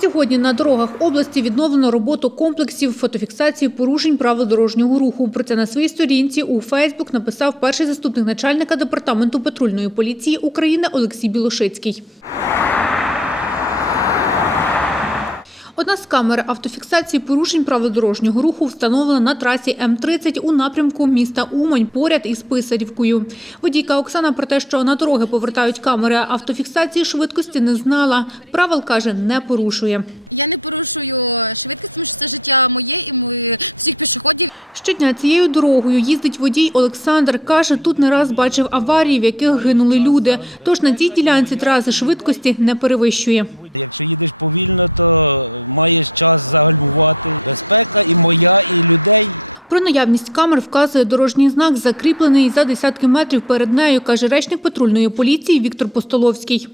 Сьогодні на дорогах області відновлено роботу комплексів фотофіксації порушень правил дорожнього руху. Про це на своїй сторінці у Фейсбук написав перший заступник начальника департаменту патрульної поліції України Олексій Білошицький. Одна з камер автофіксації порушень правил дорожнього руху встановлена на трасі М-30 у напрямку міста Умань поряд із Писарівкою. Водійка Оксана про те, що на дороги повертають камери автофіксації швидкості, не знала. Правил, каже, не порушує. Щодня цією дорогою їздить водій Олександр. Каже, тут не раз бачив аварії, в яких гинули люди. Тож на цій ділянці траси швидкості не перевищує. Про наявність камер вказує дорожній знак, закріплений за десятки метрів перед нею, каже речник патрульної поліції Віктор Постоловський.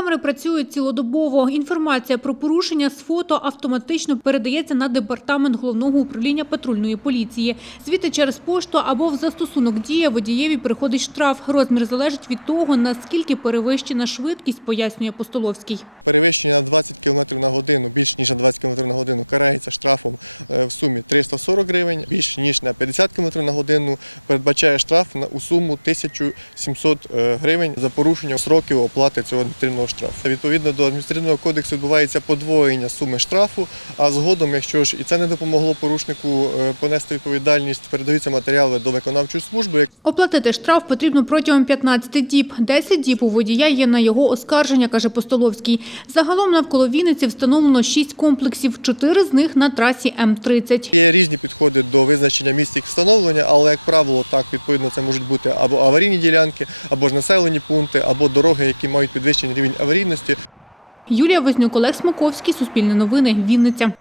Камери працюють цілодобово. Інформація про порушення з фото автоматично передається на департамент головного управління патрульної поліції. Звідти через пошту або в застосунок дія водієві приходить штраф. Розмір залежить від того, наскільки перевищена швидкість, пояснює Постоловський. Оплатити штраф потрібно протягом 15 діб. 10 діб у водія є на його оскарження, каже Постоловський. Загалом навколо Вінниці встановлено 6 комплексів, 4 з них на трасі М-30. Юлія Вознюк, Олег Смаковський, Суспільне новини, Вінниця.